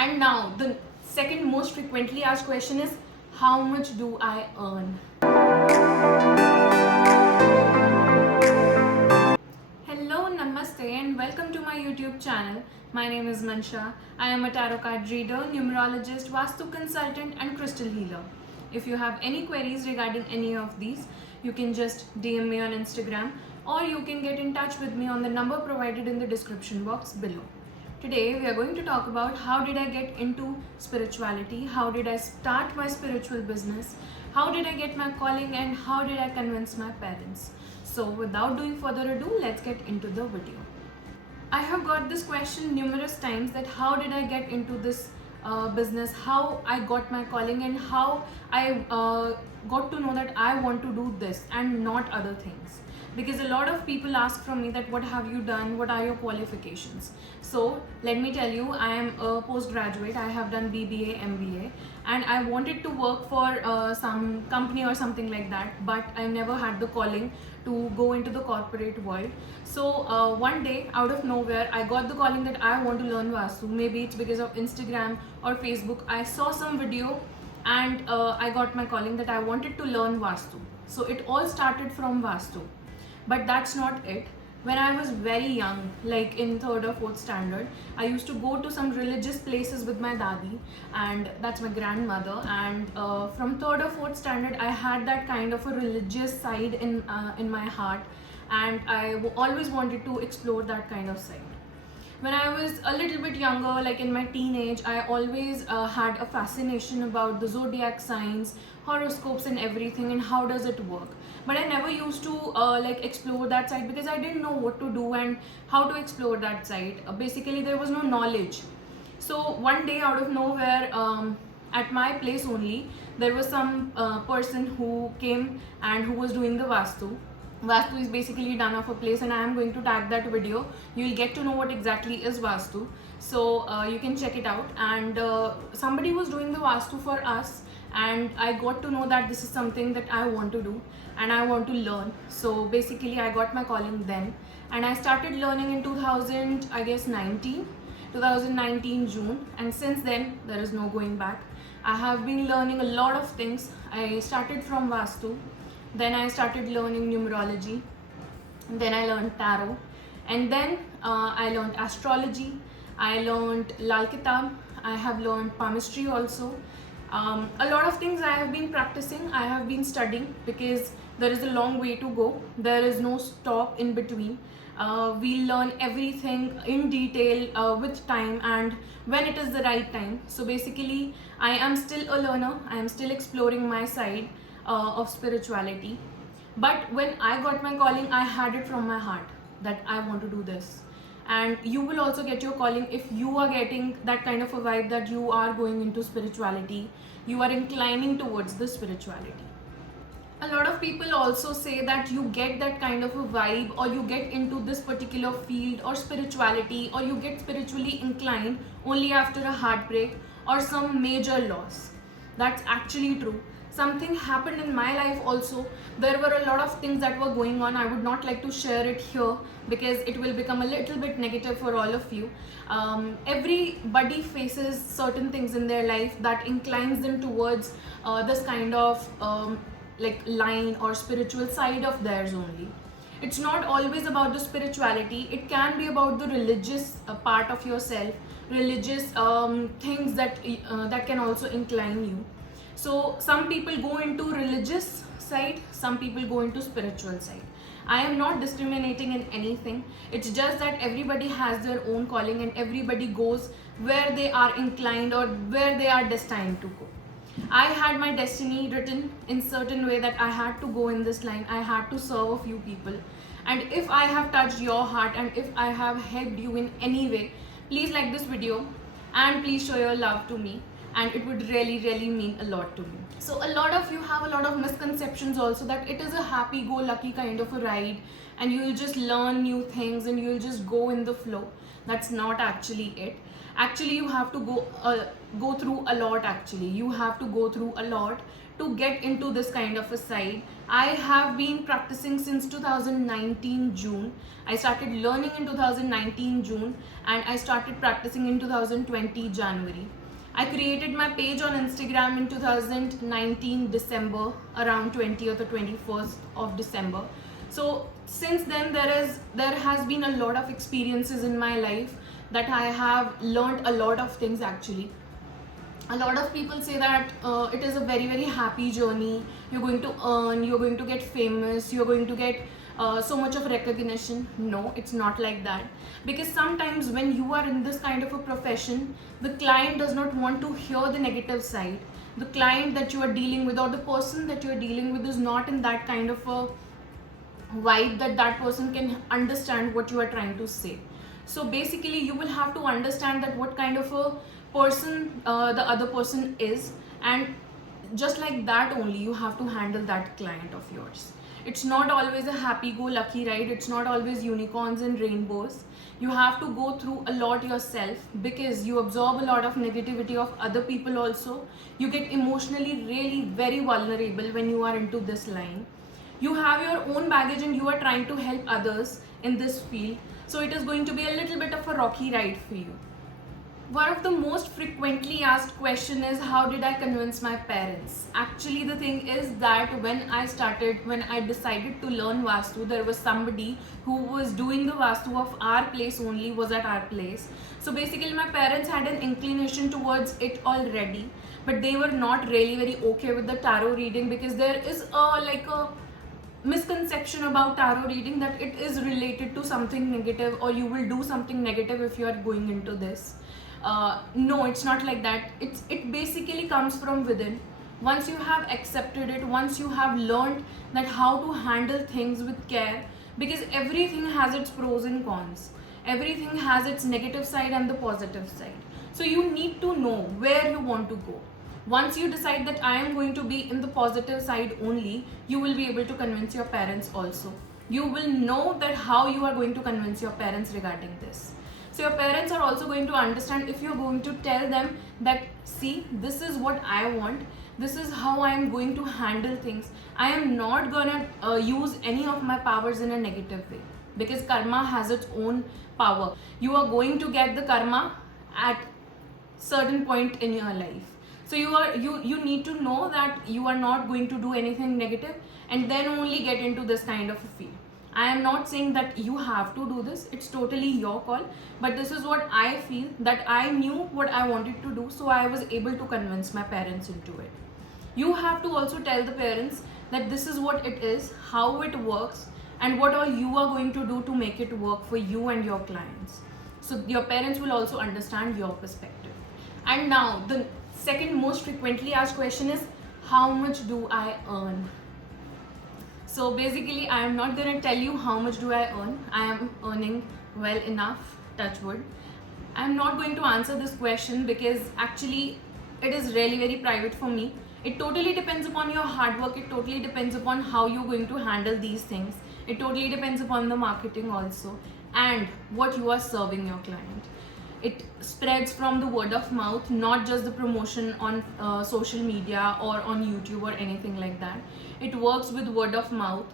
And now the second most frequently asked question is, how much do I earn? Hello, namaste, and welcome to my YouTube channel. My name is Mmansha. I am a tarot card reader, numerologist, Vastu consultant, and crystal healer. If you have any queries regarding any of these, you can just DM me on Instagram, or you can get in touch with me on the number provided in the description box below. Today we are going to talk about how did I get into spirituality, how did I start my spiritual business, how did I get my calling, and how did I convince my parents. So without doing further ado, let's get into the video. I have got this question numerous times, that how did I get into this business, how I got my calling, and how I got to know that I want to do this and not other things. Because a lot of people ask from me that what have you done, what are your qualifications. So let me tell you, I am a postgraduate. I have done BBA, MBA, and I wanted to work for some company or something like that, but I never had the calling to go into the corporate world. So one day out of nowhere, I got the calling that I want to learn Vastu. Maybe it's because of Instagram or Facebook. I saw some video and I got my calling that I wanted to learn Vastu. So it all started from Vastu. But that's not it. When I was very young, like in 3rd or 4th standard, I used to go to some religious places with my dadi, and that's my grandmother. And from 3rd or 4th standard, I had that kind of a religious side in my heart, and I always wanted to explore that kind of side. When I was a little bit younger, like in my teenage, I always had a fascination about the zodiac signs, horoscopes and everything, and how does it work. But I never used to like explore that side, because I didn't know what to do and how to explore that side. Basically, there was no knowledge. So one day out of nowhere, at my place only, there was some person who came and who was doing the Vastu. Vastu is basically done of a place, and I am going to tag that video. You will get to know what exactly is Vastu. So you can check it out. And somebody was doing the Vastu for us, and I got to know that this is something that I want to do and I want to learn. So basically I got my calling then, and I started learning in 2019 June, and since then there is no going back. I have been learning a lot of things. I started from Vastu, then I started learning numerology, then I learned tarot, and then I learned astrology, I learned Lal Kitab, I have learned palmistry also. A lot of things I have been practicing, I have been studying, because there is a long way to go. There is no stop in between. We learn everything in detail with time and when it is the right time. So basically, I am still a learner. I am still exploring my side of spirituality. But when I got my calling, I had it from my heart that I want to do this. And you will also get your calling if you are getting that kind of a vibe that you are going into spirituality, you are inclining towards the spirituality. A lot of people also say that you get that kind of a vibe, or you get into this particular field or spirituality, or you get spiritually inclined only after a heartbreak or some major loss. That's actually true. Something happened in my life also. There were a lot of things that were going on. I would not like to share it here, because it will become a little bit negative for all of you. Everybody faces certain things in their life that inclines them towards this kind of like line or spiritual side of theirs only. It's not always about the spirituality. It can be about the religious part of yourself, religious things that can also incline you. So some people go into religious side, some people go into spiritual side. I am not discriminating in anything. It's just that everybody has their own calling, and everybody goes where they are inclined or where they are destined to go. I had my destiny written in certain way that I had to go in this line. I had to serve a few people. And if I have touched your heart, and if I have helped you in any way, please like this video and please show your love to me, and it would really mean a lot to me. So a lot of you have a lot of misconceptions also, that it is a happy-go-lucky kind of a ride and you will just learn new things and you will just go in the flow. That's not actually it. Actually, you have to go through a lot. Actually, you have to go through a lot to get into this kind of a side. I have been practicing since 2019 June. I started learning in 2019 June, and I started practicing in 2020 January. I created my page on Instagram in 2019 December, around 20th or 21st of December. So since then there has been a lot of experiences in my life that I have learned a lot of things. Actually, a lot of people say that it is a very very happy journey. You're going to earn, you're going to get famous, you're going to get so much of recognition. No, it's not like that. Because sometimes when you are in this kind of a profession, the client does not want to hear the negative side. The client that you are dealing with, or the person that you are dealing with, is not in that kind of a vibe that that person can understand what you are trying to say. So basically you will have to understand that what kind of a person the other person is, and just like that only you have to handle that client of yours. It's not always a happy go lucky ride, it's not always unicorns and rainbows. You have to go through a lot yourself, because you absorb a lot of negativity of other people also. You get emotionally really very vulnerable when you are into this line. You have your own baggage and you are trying to help others in this field, so it is going to be a little bit of a rocky ride for you. One of the most frequently asked question is, how did I convince my parents? Actually, the thing is that when I decided to learn Vastu, there was somebody who was doing the Vastu of our place only, was at our place. So basically my parents had an inclination towards it already, but they were not really very okay with the tarot reading, because there is a misconception about tarot reading that it is related to something negative, or you will do something negative if you are going into this. No, it's not like that. It basically comes from within. Once you have accepted it, once you have learned that how to handle things with care, because everything has its pros and cons, everything has its negative side and the positive side. So you need to know where you want to go. Once you decide that I am going to be in the positive side only, you will be able to convince your parents also. You will know that how you are going to convince your parents regarding this. So your parents are also going to understand if you're going to tell them that, see, this is what I want, this is how I am going to handle things. I am not gonna use any of my powers in a negative way, because karma has its own power. You are going to get the karma at certain point in your life. So you need to know that you are not going to do anything negative, and then only get into this kind of a field. I am not saying that you have to do this, it's totally your call, but this is what I feel, that I knew what I wanted to do, so I was able to convince my parents into it. You have to also tell the parents that this is what it is, how it works, and what all you are going to do to make it work for you and your clients. So your parents will also understand your perspective. And now the second most frequently asked question is, how much do I earn? So basically I am not going to tell you how much do I earn. I am earning well enough, touch wood. I am not going to answer this question because actually it is really very private for me. It totally depends upon your hard work, it totally depends upon how you're going to handle these things. It totally depends upon the marketing also, and what you are serving your client. It spreads from the word of mouth, not just the promotion on social media or on YouTube or anything like that. It works with word of mouth.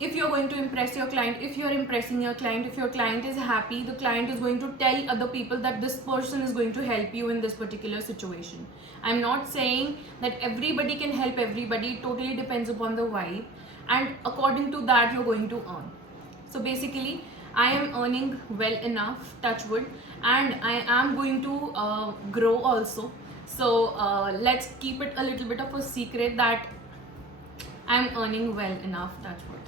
If you're going to impress your client, if you're impressing your client, if your client is happy, the client is going to tell other people that this person is going to help you in this particular situation. I'm not saying that everybody can help everybody, it totally depends upon the vibe, and according to that you're going to earn. So basically I am earning well enough, touch wood, and I am going to grow also. So let's keep it a little bit of a secret that I am earning well enough, touch wood.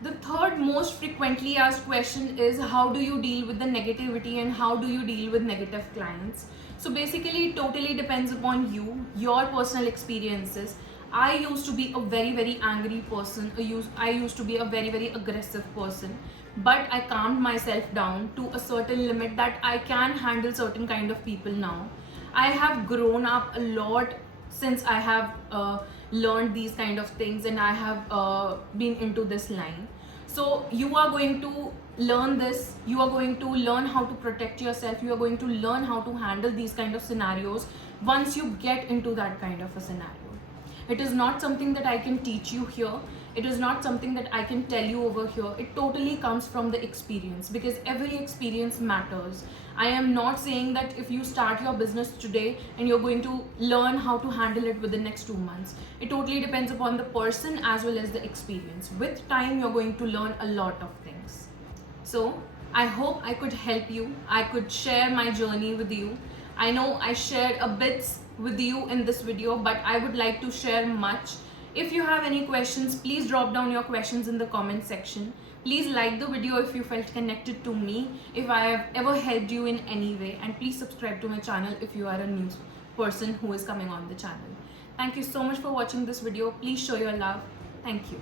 The third most frequently asked question is, how do you deal with the negativity and how do you deal with negative clients? So basically it totally depends upon you, your personal experiences. I used to be a very very angry person. I used to be a very very aggressive person, but I calmed myself down to a certain limit that I can handle certain kind of people now. I have grown up a lot since I have learned these kind of things, and I have been into this line. So you are going to learn this, you are going to learn how to protect yourself, you are going to learn how to handle these kind of scenarios once you get into that kind of a scenario. It is not something that I can teach you here. It is not something that I can tell you over here. It totally comes from the experience, because every experience matters. I am not saying that if you start your business today and you're going to learn how to handle it within the next 2 months. It totally depends upon the person as well as the experience. With time, you're going to learn a lot of things. So I hope I could help you. I could share my journey with you. I know I shared a bits with you in this video, but I would like to share much. If you have any questions, please drop down your questions in the comment section. Please like the video if you felt connected to me, if I have ever helped you in any way, and please subscribe to my channel if you are a new person who is coming on the channel. Thank you so much for watching this video. Please show your love. Thank you.